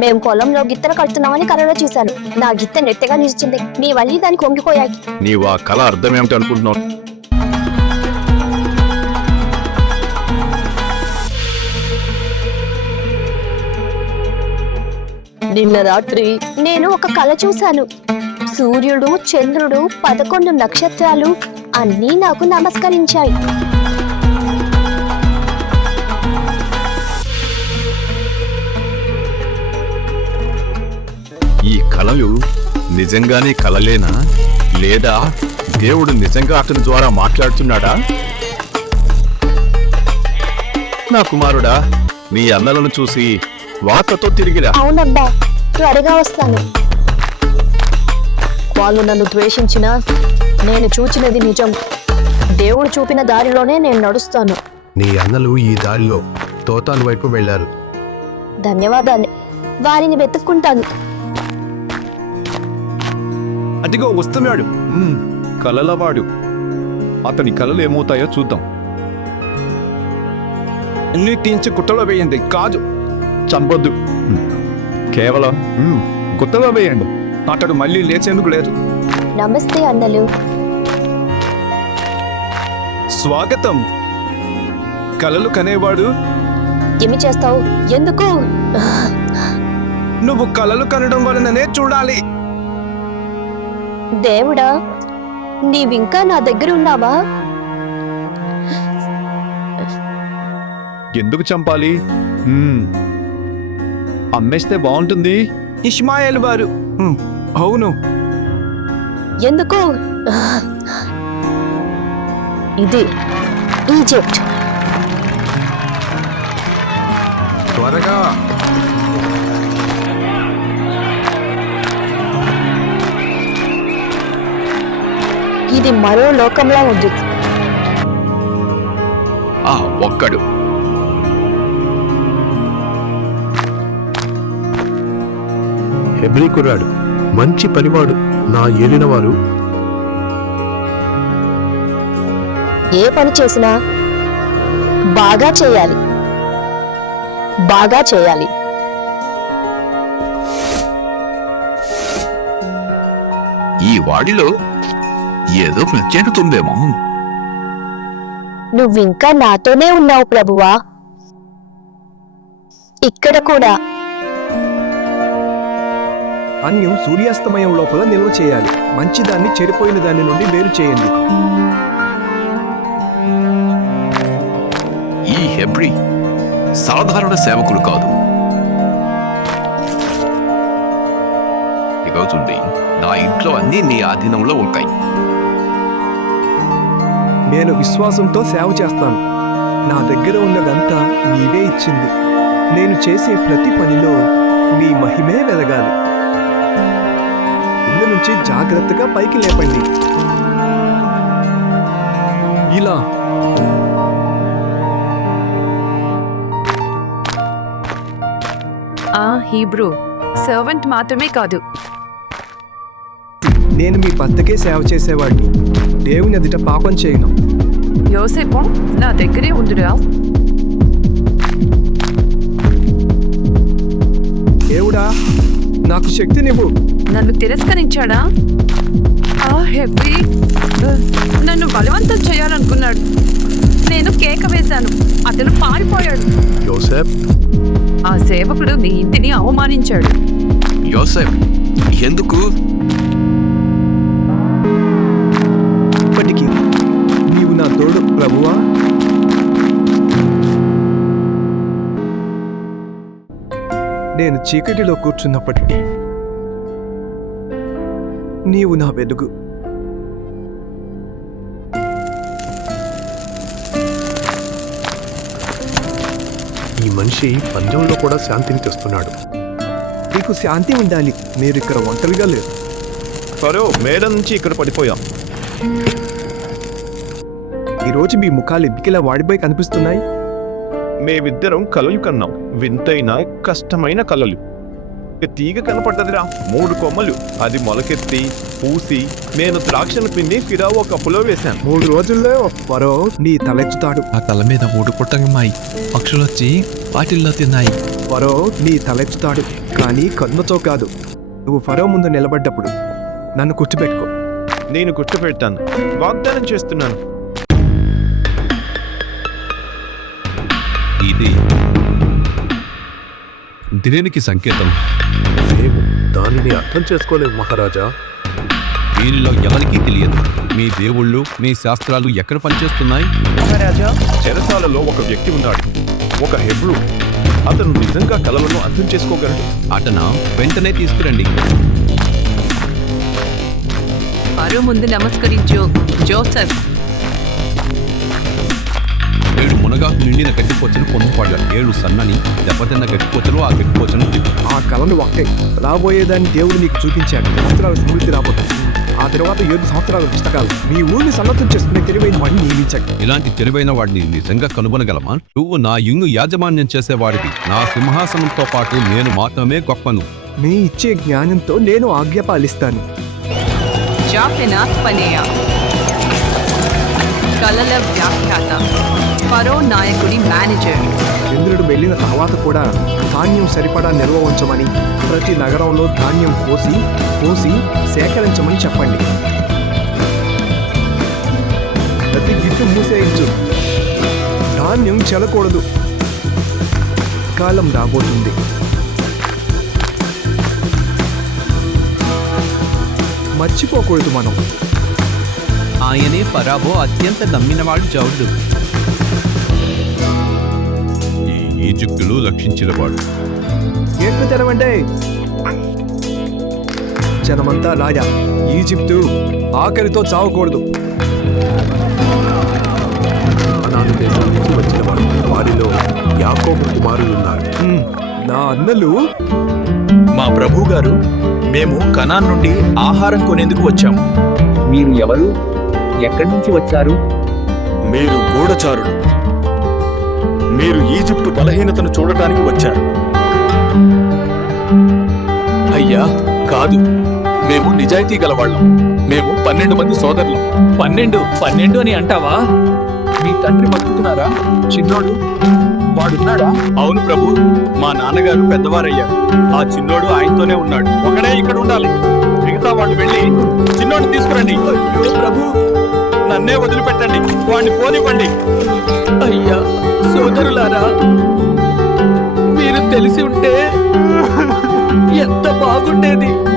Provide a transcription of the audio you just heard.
మేము పొలంలో గిత్తలు కడుతున్నామని కలలో చూశాను. నా గిత్త నెట్టగా నిలిచింది. మీ వల్లి దానికి వంగిపోయాయి నీవు ఆ కళ అర్థం ఏమిటి అనుకుంటున్నావు? నిన్న రాత్రి నేను ఒక కళ చూశాను. సూర్యుడు చంద్రుడు పదకొండు నక్షత్రాలు అన్నీ నాకు నమస్కరించాయి. ఈ కళలు నిజంగానే కలలేనా? లేదా దేవుడు నిజంగా అతని ద్వారా మాట్లాడుతున్నాడా? నా కుమారుడా నీ అన్నలను చూసి వార్తతో తిరిగిరా. అవునబ్బా త్వరగా వస్తాను. వాళ్ళు నన్ను ద్వేషించినా నేను చూచినది నిజం. దేవుడు చూపిన దారిలోనే నేను నడుస్తాను. నీ అన్నలు ఈ దారిలో తోతాను వైపు వెళ్ళారు ధన్యవాదాలు. వారిని వెతుక్కుంటాను. అదిగో వస్తున్నాడు. కలలవాడు. అతని కలలు ఏమవుతాయో చూద్దాం. అన్ని తీయించి గుట్టలో వేయండి. కాదు. చంపొద్దు. కేవలం గుట్టలో వేయండి. అతడు మళ్ళీ లేచేందుకు లేదు. నమస్తే అన్నలు. స్వాగతం. కలలు కనేవాడు? ఏమి చేస్తావు? ఎందుకు? నువ్వు కలలు కనడం వలననే చూడాలి. దేవుడా నీవింకా నా దగ్గర ఉన్నావా ఎందుకు చంపాలి? మ్మ్. అమ్మేస్తే బాగుంటుంది. ఇష్మాయేల్ వారు. అవును. ఎందుకు? ఇది ఈజిప్ట్. త్వరగా ఇది మరో లోకంలో ఉంది. ఆ ఒక్కడు. హెబ్రీ కుర్రాడు మంచి పనివాడు నా ఏలినవారు. ఏ పని చేసినా బాగా చేయాలి. బాగా చేయాలి. ఈ వాడిలో ఏదో ప్రత్యేకత ఉందేమో నువ్వింకా నాతోనే ఉన్నావు ప్రభువా. ఇక్కడ కూడా. అన్యం సూర్యాస్తమయం లోపల నిల్వ చేయాలి. మంచిదాన్ని చెడిపోయిన దాని నుండి వేరు చేయండి. ఈ హెబ్రి సాధారణ సేవకులు కాదు. ఇక చూడండి నా ఇంట్లో అన్ని నీ ఆధీనంలో ఉంటాయి. నేను విశ్వాసంతో సేవ చేస్తాను. నా దగ్గర ఉన్నదంతా నీవే ఇచ్చింది. నేను చేసే ప్రతి పనిలో నీ మహిమే వెలగాలి ఇల్లు నుంచి జాగ్రత్తగా పైకి లేపండి. ఇలా. ఆ హీబ్రూ సర్వెంట్ మాత్రమే కాదు. నేను మీ భర్తకే సేవ చేసేవాడిని. దేవుని ఎదుట పాపం చేయను. యోసేపు నా దగ్గరే ఉందిరా దేవుడా నాకు శక్తినివ్వు. నన్ను తిరస్కరించాడా? ఆ నన్ను బలవంతం చేయాలనుకున్నాడు. నేను కేక వేశాను. అతను పారిపోయాడు. యోసెఫ్ ఆ సేవకుడు నీ ఇంటిని అవమానించాడు. యోసెఫ్ ఎందుకు? నేను చీకటిలో కూర్చున్నప్పటికీ నీవు నా వెలుగు. ఈ మనిషి పందెంలో కూడా శాంతిని తెస్తున్నాడు. నీకు శాంతి ఉండాలి. మీరు ఇక్కడ ఒంటరిగా లేరు. ఫరో మేడ నుంచి ఇక్కడ పడిపోయాం. ఈరోజు మీ ముఖాలు ఎబ్బికిలా వాడిపోయి కనిపిస్తున్నాయి? మేమిద్దరం కలలు కన్నాం. వింతైన కష్టమైన కలలు. తీగ కనపడ్డదిరా. మూడు కొమ్మలు. అది మొలకెత్తి పూసి నేను ద్రాక్షను పిండి ఫిరావు ఒక కప్పులో వేశాను. మూడు రోజుల్లో ఫరో నీ తలెత్తుతాడు. ఆ తల మీద మూడు పుట్టగమ్మాయి. పక్షులొచ్చి వాటిల్లో తిన్నాయి. ఫరో నీ తలెత్తుతాడు. కానీ కన్నుతో కాదు. నువ్వు ఫరో ముందు నిలబడ్డప్పుడు నన్ను గుర్తుపెట్టుకో. నేను గుర్తుపెడతాను. వాగ్దానం చేస్తున్నాను. ఇది దేనికి సంకేతం. మేము దానిని అర్థం చేసుకోలేము మహారాజా. దీనిలో ఎవరికీ తెలియదు. మీ దేవుళ్ళు మీ శాస్త్రాలు ఎక్కడ పనిచేస్తున్నాయి? చెరసాలలో ఒక వ్యక్తి ఉన్నాడు. ఒక హెబ్రు. అతను నిజంగా కలలను అర్థం చేసుకోగలడు. అటన వెంటనే తీసుకురండి. ఫరో ముందు నమస్కరించు జోసెఫ్. మునగాకు నిండిన గడ్డిపోచను పొందుపడ్డాడు ఏడు సన్నని దెబ్బతిన్న గడ్డిపోచలు ఆ గడ్డిపోచను తిను. ఆ కళను ఒకే రాబోయేదాన్ని దేవుడు నీకు చూపించాడు. సంవత్సరాల సమృద్ధి రాబోతుంది. ఆ తర్వాత ఏడు సంవత్సరాల పుస్తకాలు. మీ ఊరిని సన్నద్ధం చేసుకునే తెలివైన వాడిని నియమించాడు. ఇలాంటి తెలివైన వాడిని నిజంగా కనుగొనగలమా? నువ్వు నా ఇంగు యాజమాన్యం చేసేవాడివి. నా సింహాసనంతో పాటు నేను మాత్రమే గొప్పను. మీ ఇచ్చే జ్ఞానంతో నేను ఆజ్ఞ పాలిస్తాను. కళల వ్యాఖ్యాత పరో నాయకుడి మేనేజర్ ఇంద్రుడు వెళ్ళిన తర్వాత కూడా ధాన్యం సరిపడా నిల్వ ఉంచమని ప్రతి నగరంలో ధాన్యం పోసి పోసి సేకరించమని చెప్పండి. ప్రతి గిట్టు మూసేయించు. ధాన్యం చెలకూడదు కాలం రాబోతుంది. మర్చిపోకూడదు మనం. ఆయనే పరాబో అత్యంత నమ్మినవాడు జౌడు. ఈ ఈజిప్టులు రక్షించినవాడు. గేట్లు తెరవండి. జనమంతా రాజా ఈజిప్టు ఆకలితో చావకూడదు. అనాథ దేశం నుంచి వచ్చిన వారు వారిలో యాకోబు కుమారులు ఉన్నారు హ్మ్, నా అన్నలు? మా ప్రభు గారు మేము కనాన్ నుండి ఆహారం కొనేందుకు వచ్చాము. మీరు ఎవరు? ఎక్కడి నుంచి వచ్చారు? మీరు గూఢచారులు. మీరు ఈజిప్టు బలహీనతను చూడటానికి వచ్చారు. అయ్యా కాదు. మేము నిజాయితీ గలవాళ్ళం. మేము పన్నెండు మంది సోదరులు. పన్నెండు? పన్నెండు అని అంటావా? మీ తండ్రి బతుకుతున్నారా? చిన్నోడు? వాడున్నాడా? అవును ప్రభు. మా నాన్నగారు పెద్దవారయ్యారు. ఆ చిన్నోడు ఆయనతోనే ఉన్నాడు. ఒకడే ఇక్కడ ఉండాలి. మిగతా వాళ్ళు వెళ్ళి చిన్నోడు తీసుకురండి. ప్రభు. నన్నే వదిలిపెట్టండి. వాడిని పోనివ్వండి. అయ్యా సోదరులారా మీరు తెలిసి ఉంటే ఎంత బాగుండేది.